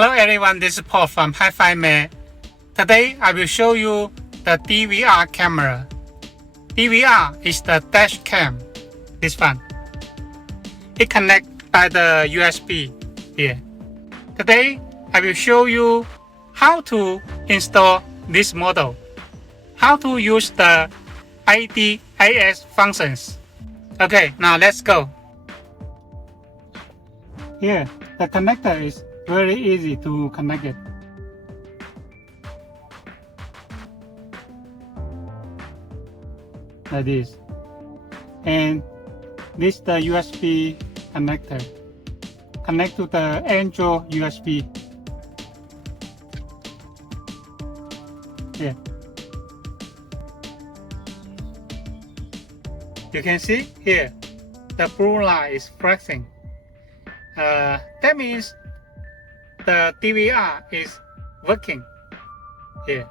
Hello everyone, this is Paul from Hi-Fi Man. Today I will show you the DVR camera. DVR is the dash cam, this one. It connects by the USB here. Today I will show you how to install this model, how to use the ADAS functions. Okay, now let's go. Here, the connector is very easy to connect it. Like this. And this is the USB connector. Connect to the Android USB. Here. You can see here, the blue line is flashing. That means the DVR is working here.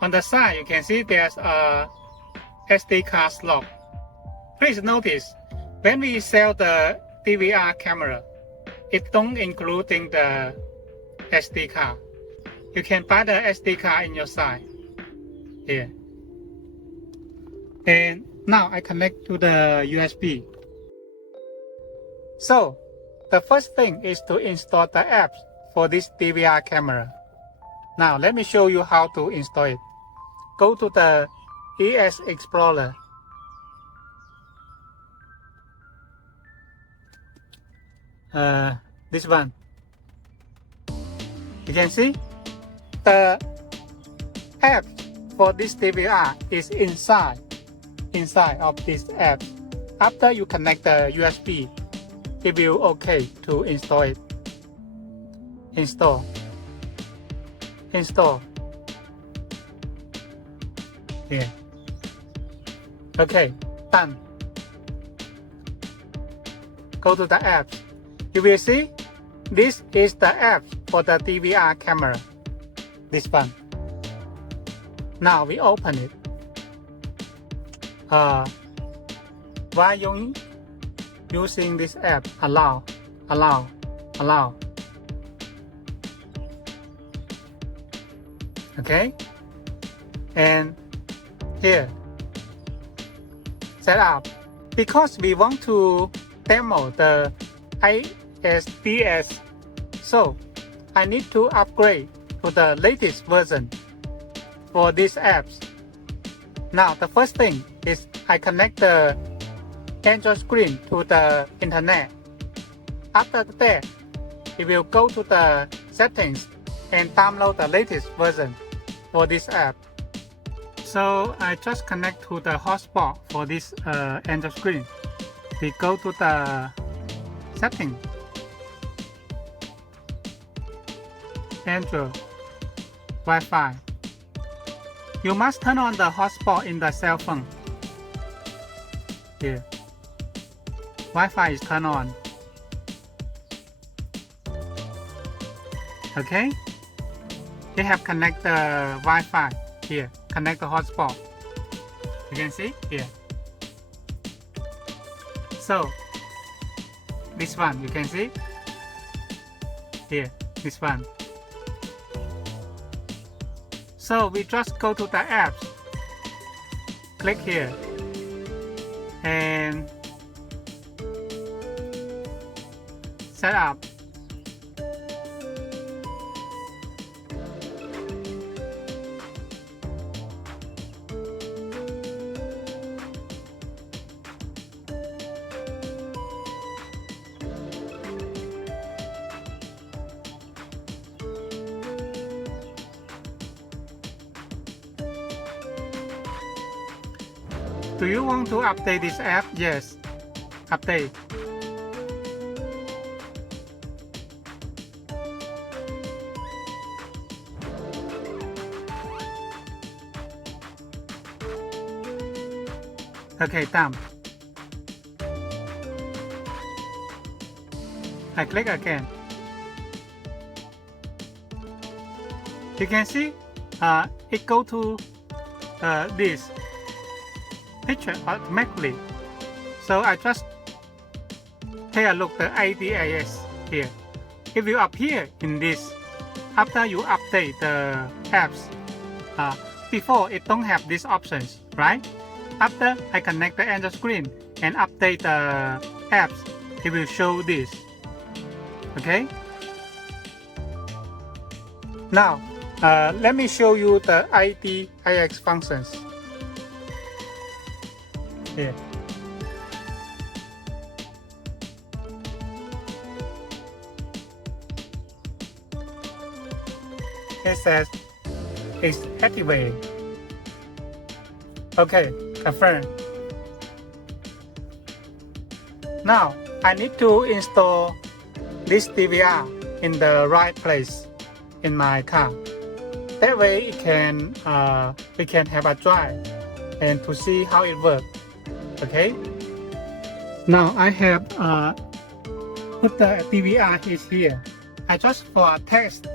On the side, you can see there's a SD card slot. Please notice, when we sell the DVR camera, it don't including the SD card. You can buy the SD card in your side here. And now I connect to the USB. So the first thing is to install the apps for this DVR camera. Now let me show you how to install it. Go to the ES Explorer. This one. You can see the app for this DVR is inside of this app. After you connect the USB, it will okay to install it. Install. Here. Okay, done. Go to the app. You will see this is the app for the DVR camera. This one. Now we open it. While using this app, allow. Okay, and here, set up. Because we want to demo the ADAS, so I need to upgrade to the latest version for these apps. Now the first thing is I connect the Android screen to the internet. After that, it will go to the settings and download the latest version for this app. So I just connect to the hotspot for this Android screen. We go to the setting, Android, Wi-Fi. You must turn on the hotspot in the cell phone. Here. Wi-Fi is turned on. Okay. You have connect the Wi-Fi here. Connect the hotspot. You can see here. So this one you can see here. This one. So we just go to the apps. Click here and set up. Do you want to update this app? Yes. Update. Okay, done. I click again. You can see it go to this picture automatically. So I just take a look at the ADAS here. it will appear in this after you update the apps. Before it don't have these options, right? After I connect the Android screen and update the apps, it will show this. Okay. Now, let me show you the ADAS functions. Here. It says it's activated. Okay, confirm. Now I need to install this DVR in the right place in my car. That way we can have a try and to see how it works. Okay. Now I have put the DVR is here. I just for a test.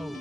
Oh,